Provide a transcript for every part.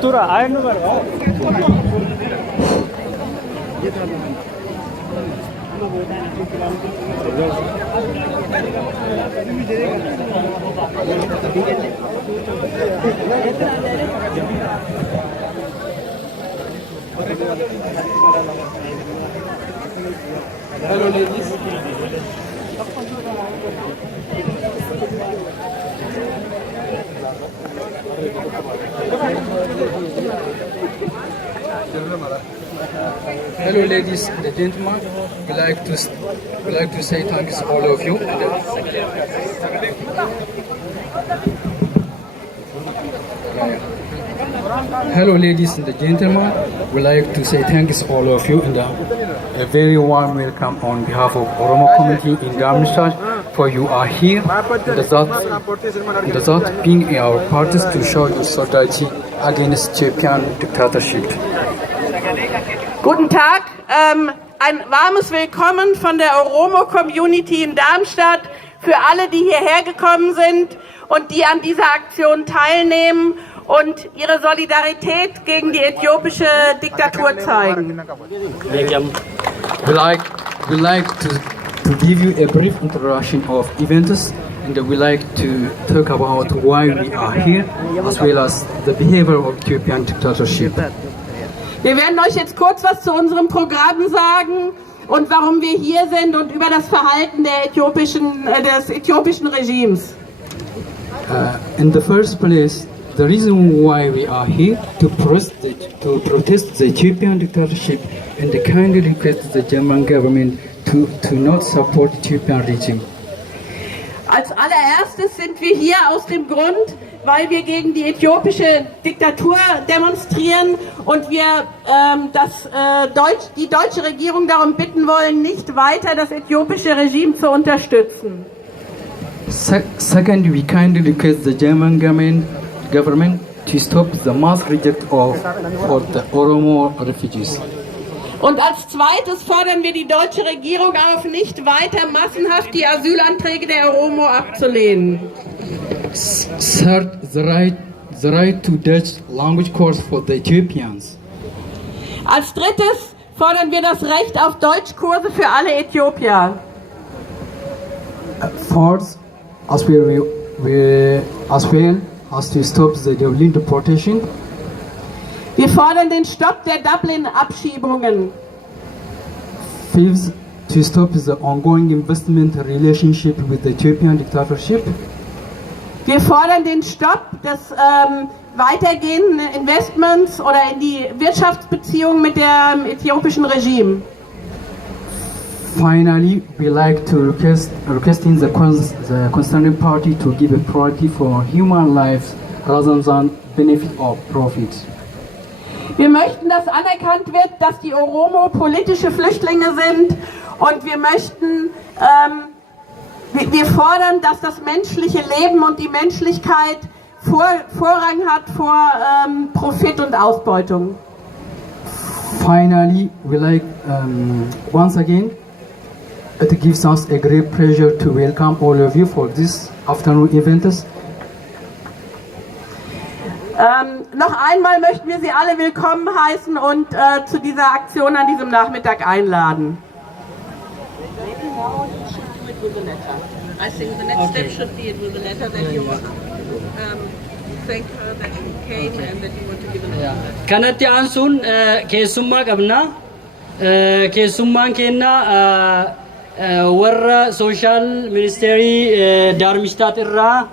Tura, I know. Hello ladies. Hello ladies and gentlemen, we like to say thanks all of you. Hello ladies and gentlemen, we like to say thanks all of you and a very warm welcome on behalf of Oromo community in Darmstadt for you are here and that being our parties to show your solidarity against Ethiopian dictatorship. Guten Tag, ein warmes Willkommen von der Oromo-Community in Darmstadt für alle, die hierher gekommen sind und die an dieser Aktion teilnehmen und ihre Solidarität gegen die äthiopische Diktatur zeigen. We like to give you a brief introduction of events and we like to talk about why we are here as well as the behavior of Ethiopian dictatorship. Wir werden euch jetzt kurz was zu unserem Programm sagen und warum wir hier sind und über das Verhalten des äthiopischen Regimes. In the first place, the reason why we are here to protest the Ethiopian dictatorship and kindly request the German government to not support Ethiopian regime. Als allererstes sind wir hier aus dem Grund, weil wir gegen die äthiopische Diktatur demonstrieren und wir die deutsche Regierung darum bitten wollen, nicht weiter das äthiopische Regime zu unterstützen. Second, we kindly request the German government to stop the mass reject for the Oromo refugees. Und als zweites fordern wir die deutsche Regierung auf, nicht weiter massenhaft die Asylanträge der Oromo abzulehnen. Third, the right to Dutch language course for the Ethiopians. Als drittes fordern wir das Recht auf Deutschkurse für alle Äthiopier. Fourth, as well as to stop the Dublin deportation. Wir fordern den Stopp der Dublin-Abschiebungen. Fifth, to stop the ongoing investment relationship with the Ethiopian dictatorship. Wir fordern den Stopp des weitergehenden Investments oder in die Wirtschaftsbeziehungen mit dem äthiopischen Regime. Finally, we like to requesting the concerning party to give a priority for human lives rather than benefit or profit. Wir möchten, dass anerkannt wird, dass die Oromo politische Flüchtlinge sind und wir möchten, wir fordern, dass das menschliche Leben und die Menschlichkeit Vorrang hat vor Profit und Ausbeutung. Finally, we like once again, it gives us a great pleasure to welcome all of you for this afternoon event. Noch einmal möchten wir Sie alle willkommen heißen und zu dieser Aktion an diesem Nachmittag einladen. Kanatti aansuun keessummaa qabna. Keessummaan keenya warra sooshaal ministeerii Daarmishtaat irraa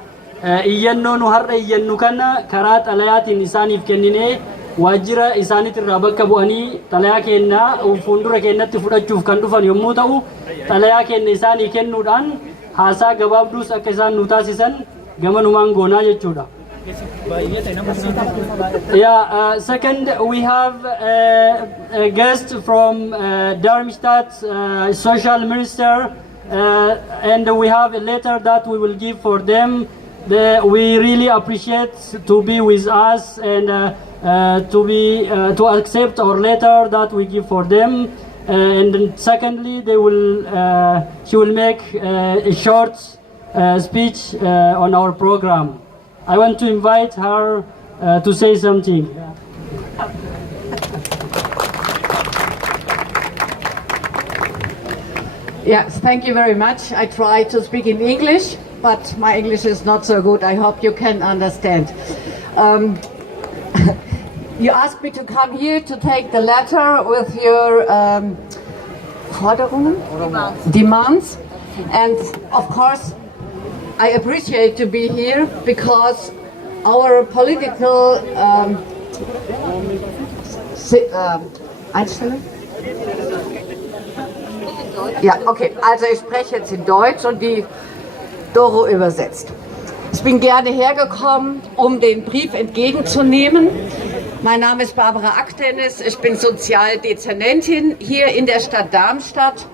iyyannoo nu har'a iyyannu kana karaa xalayaatiin isaaniif kennine waajjira isaaniitirraa bakka bu'anii xalayaa keenya fuuldura keenyatti fudhachuuf kan dhufan yommuu ta'u xalayaa keenya isaanii kennuudhaan haasaa gabaabduus akka isaan nu taasisan gamanumaan goonaa jechuudha. Second, we have a guest from Darmstadt, social minister, and we have a letter that we will give for them. We really appreciate to be with us and to accept our letter that we give for them. And then secondly, she will make a short speech on our program. I want to invite her to say something. Yes, thank you very much. I try to speak in English, but my English is not so good. I hope you can understand. You asked me to come here to take the letter with your Forderungen? Demands. And of course, I appreciate to be here because our political Einstellung? Ja, okay, also ich spreche jetzt in Deutsch und die Doro übersetzt. Ich bin gerne hergekommen, um den Brief entgegenzunehmen. Mein Name ist Barbara Aktenis, ich bin Sozialdezernentin hier in der Stadt Darmstadt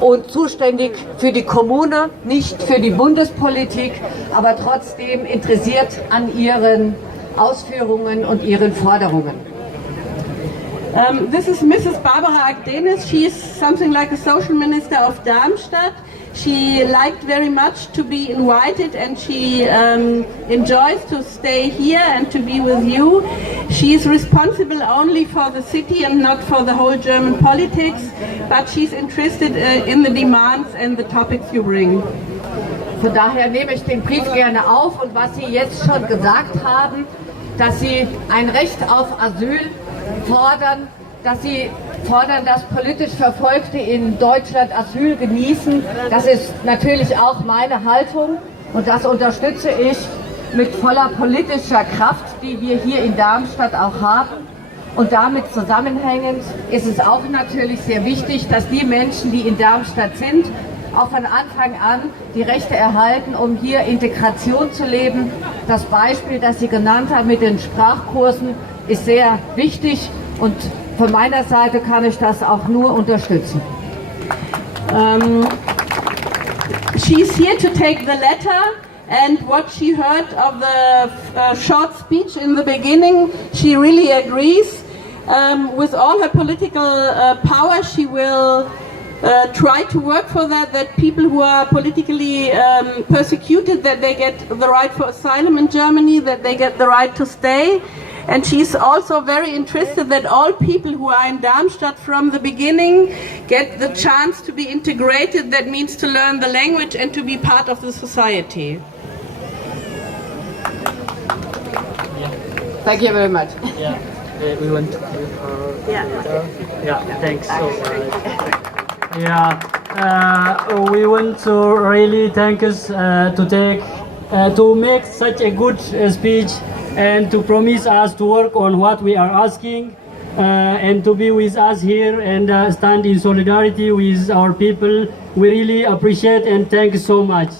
und zuständig für die Kommune, nicht für die Bundespolitik, aber trotzdem interessiert an Ihren Ausführungen und Ihren Forderungen. This is Mrs. Barbara Akdenis. She is something like a social minister of Darmstadt. She liked very much to be invited and she enjoys to stay here and to be with you. She is responsible only for the city and not for the whole German politics, but she's interested in the demands and the topics you bring. Von daher nehme ich den Brief gerne auf und was Sie jetzt schon gesagt haben, dass Sie ein Recht auf Asyl fordern, dass Sie fordern, dass politisch Verfolgte in Deutschland Asyl genießen. Das ist natürlich auch meine Haltung und das unterstütze ich mit voller politischer Kraft, die wir hier in Darmstadt auch haben. Und damit zusammenhängend ist es auch natürlich sehr wichtig, dass die Menschen, die in Darmstadt sind, auch von Anfang an die Rechte erhalten, um hier Integration zu leben. Das Beispiel, das Sie genannt haben mit den Sprachkursen, ist sehr wichtig und von meiner Seite kann ich das auch nur unterstützen. She's here to take the letter, and what she heard of the short speech in the beginning, she really agrees. With all her political power, she will try to work for that people who are politically persecuted, that they get the right for asylum in Germany, that they get the right to stay. And she's also very interested that all people who are in Darmstadt from the beginning get the chance to be integrated. That means to learn the language and to be part of the society. Thank you very much. Yeah, we want to give her. Yeah, thanks so much. Yeah, we want to really thank us to make such a good speech and to promise us to work on what we are asking and to be with us here and stand in solidarity with our people. We really appreciate and thank you so much.